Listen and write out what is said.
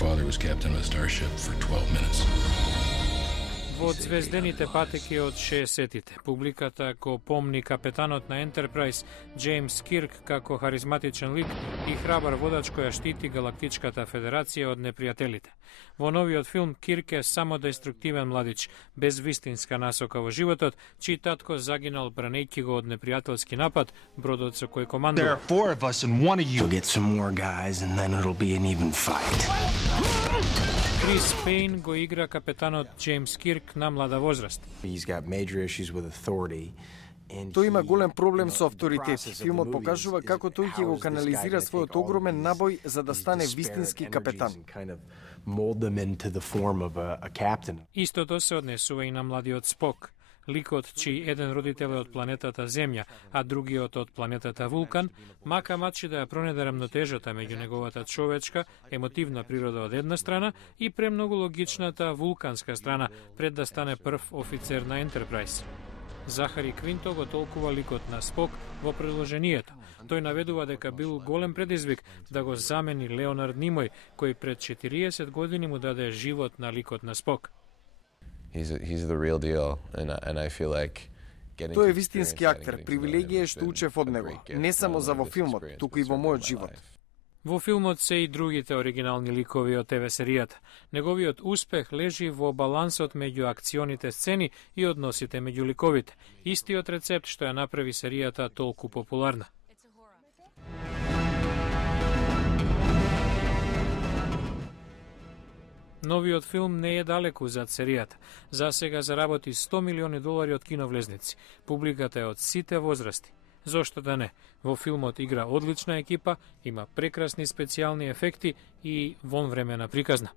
father was captain of a starship for 12 minutes. Во звездените патеки од 60-тите, публиката го помни капетанот на Ентерпрајз Джеймс Кирк како харизматичен лик и храбар водач која штити Галактичката федерација од непријателите. Во новиот филм Кирк е само деструктивен младич, без вистинска насока во животот, чиј татко загинал бранејќи го од непријателски напад, бродот со кој командува. There are 4 of us and one of you. You'll get some more guys and then it'll be an even fight. Крис Пейн го игра капетанот Джеймс Кирк на млада возраст. Тој има голем проблем со авторитет. Филмот покажува како тој ќе го канализира својот огромен набој за да стане вистински капетан. Истото се однесува и на младиот Спок. Ликот, чиј еден родител е од планетата Земја, а другиот од планетата Вулкан, мака мачи да ја пронеде рамнотежата меѓу неговата човечка, емотивна природа од една страна и премногу логичната вулканска страна, пред да стане прв офицер на Ентерпрајз. Захари Квинто го толкува ликот на Спок во предложението. Тој наведува дека бил голем предизвик да го замени Леонард Нимој, кој пред 40 години му даде живот на ликот на Спок. He's the real deal, and I feel like Тој е вистински актер, привилегија што учев од него, не само за во филмот, туку и во мојот живот. Во филмот се и другите оригинални ликови од ТВ серијата. Неговиот успех лежи во балансот меѓу акционите сцени и односите меѓу ликовите. Истиот рецепт што ја направи серијата толку популарна. Новиот филм не е далеку зад серијата. За сега заработи $100 милиони од киновлезници. Публиката е од сите возрасти. Зошто да не? Во филмот игра одлична екипа, има прекрасни специјални ефекти и вонвремена приказна.